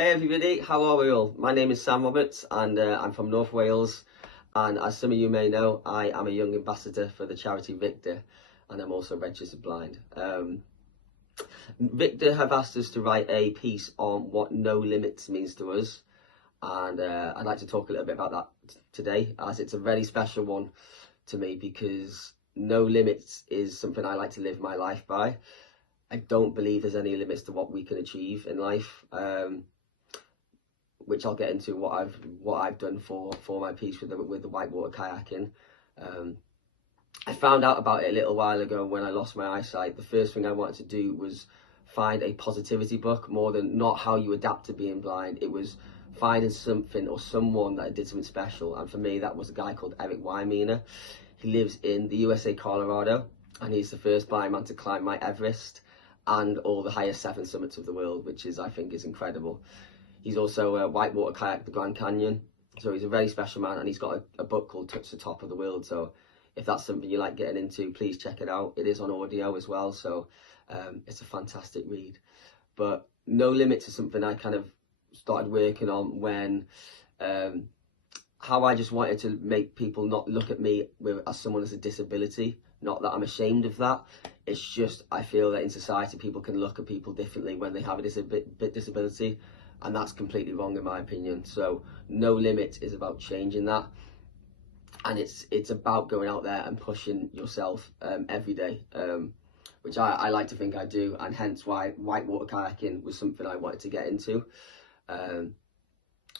Hey everybody, how are we all? My name is Sam Roberts and I'm from North Wales, and as some of you may know, I am a young ambassador for the charity VICTA, and I'm also registered blind. VICTA have asked us to write a piece on what no limits means to us, and I'd like to talk a little bit about that today, as it's a very special one to me because no limits is something I like to live my life by. I don't believe there's any limits to what we can achieve in life. Which I'll get into what I've done for my piece with the whitewater kayaking. I found out about it a little while ago when I lost my eyesight. The first thing I wanted to do was find a positivity book, more than not how you adapt to being blind. It was finding something or someone that did something special, and for me that was a guy called Eric Wymeaner. He lives in the USA, Colorado, and he's the first blind man to climb Mount Everest and all the highest 7 summits of the world, which I think is incredible. He's also a whitewater kayak the Grand Canyon, so he's a very special man, and he's got a book called Touch the Top of the World. So if that's something you like getting into, please check it out. It is on audio as well, so it's a fantastic read. But No Limits is something I kind of started working on when how I just wanted to make people not look at me as someone with a disability. Not that I'm ashamed of that. It's just I feel that in society people can look at people differently when they have a disability. And that's completely wrong in my opinion. So No Limit is about changing that, and it's about going out there and pushing yourself every day, which I like to think I do, and hence why whitewater kayaking was something I wanted to get into.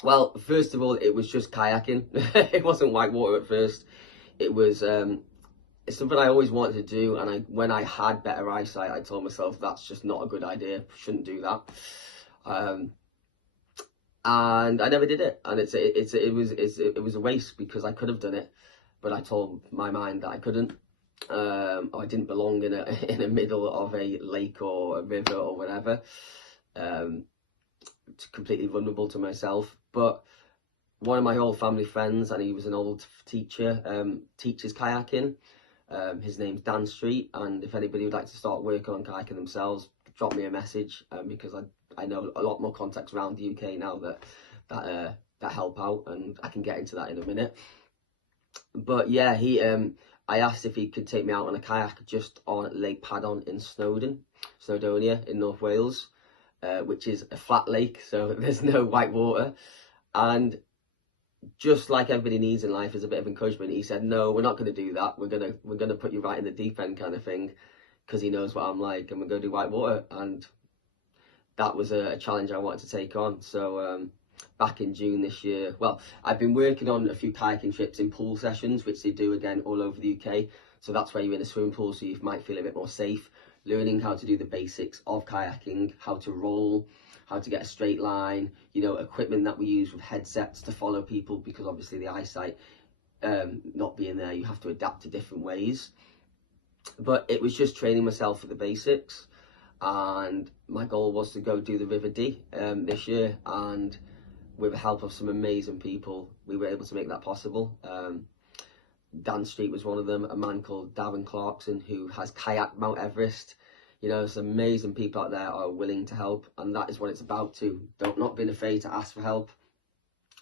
Well, first of all, it was just kayaking. It wasn't whitewater at first. It was it's something I always wanted to do, and when I had better eyesight, I told myself that's just not a good idea. Shouldn't do that. And I never did it, and it was a waste because I could have done it, but I told my mind that I couldn't. I didn't belong in a middle of a lake or a river or whatever. It's completely vulnerable to myself. But one of my old family friends, and he was an old teacher, teaches kayaking. His name's Dan Street, and if anybody would like to start working on kayaking themselves, drop me a message, because I know a lot more contacts around the UK now that help out, and I can get into that in a minute. But yeah, I asked if he could take me out on a kayak just on Lake Paddon in Snowdonia in North Wales, which is a flat lake, so there's no white water. And just like everybody needs in life is a bit of encouragement, he said, no, we're not going to do that. We're gonna put you right in the deep end kind of thing, because he knows what I'm like, and we're going to do whitewater. And that was a challenge I wanted to take on. So back in June this year, well, I've been working on a few kayaking trips in pool sessions, which they do again all over the UK. So that's where you're in a swimming pool, so you might feel a bit more safe, learning how to do the basics of kayaking, how to roll, how to get a straight line, equipment that we use with headsets to follow people, because obviously the eyesight not being there, you have to adapt to different ways. But it was just training myself for the basics, and my goal was to go do the River Dee this year, and with the help of some amazing people, we were able to make that possible. Dan Street was one of them, a man called Darren Clarkson, who has kayaked Mount Everest. Some amazing people out there are willing to help, and that is what it's about too. Not being afraid to ask for help,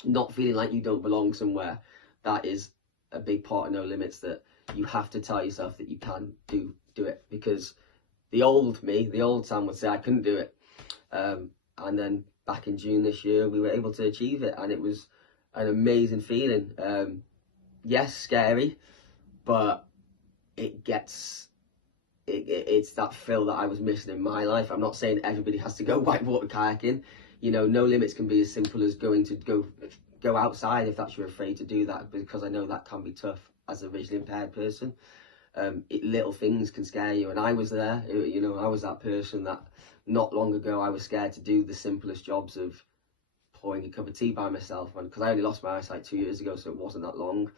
not feeling like you don't belong somewhere. That is a big part of No Limits, that you have to tell yourself that you can do it, because the old Sam would say I couldn't do it. And then back in June this year, we were able to achieve it, and it was an amazing feeling. Yes, scary, but it's that thrill that I was missing in my life. I'm not saying everybody has to go whitewater kayaking. No Limits can be as simple as going to go outside if that's you're afraid to do that, because I know that can be tough as a visually impaired person. Little things can scare you, and I was there. I was that person that not long ago I was scared to do the simplest jobs of pouring a cup of tea by myself, because I only lost my eyesight 2 years ago, so it wasn't that long.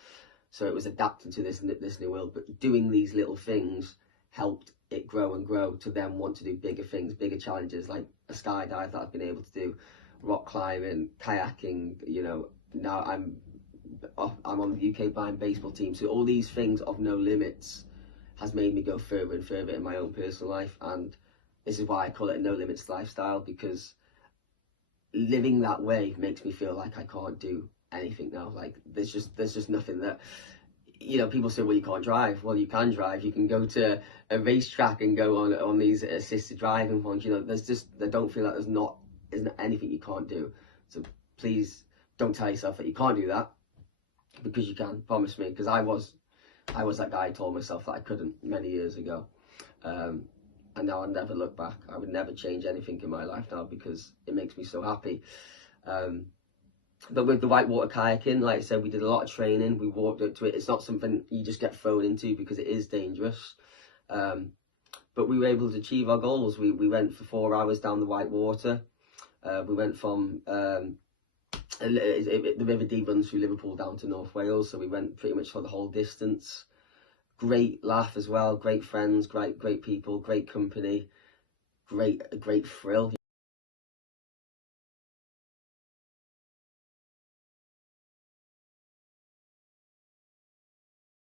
So it was adapting to this new world, but doing these little things helped it grow and grow to then want to do bigger things, bigger challenges, like a skydive that I've been able to do, rock climbing, kayaking. Now I'm on the UK blind baseball team. So all these things of No Limits has made me go further and further in my own personal life, and this is why I call it a No Limits lifestyle, because living that way makes me feel like I can't do anything now. Like there's just nothing that, you know, people say, well, you can't drive. Well, you can drive. You can go to a racetrack and go on these assisted driving ones. You know, I don't feel like isn't anything you can't do. So please don't tell yourself that you can't do that, because you can. Promise me, because I was that guy who told myself that I couldn't many years ago. And now I'll never look back. I would never change anything in my life now, because it makes me so happy. But with the Whitewater kayaking, like I said, we did a lot of training. We walked up to it. It's not something you just get thrown into, because it is dangerous. But we were able to achieve our goals. We went for 4 hours down the Whitewater. We went from the River Dee runs through Liverpool down to North Wales, so we went pretty much for the whole distance. Great laugh as well, great friends, great people, great company, great thrill.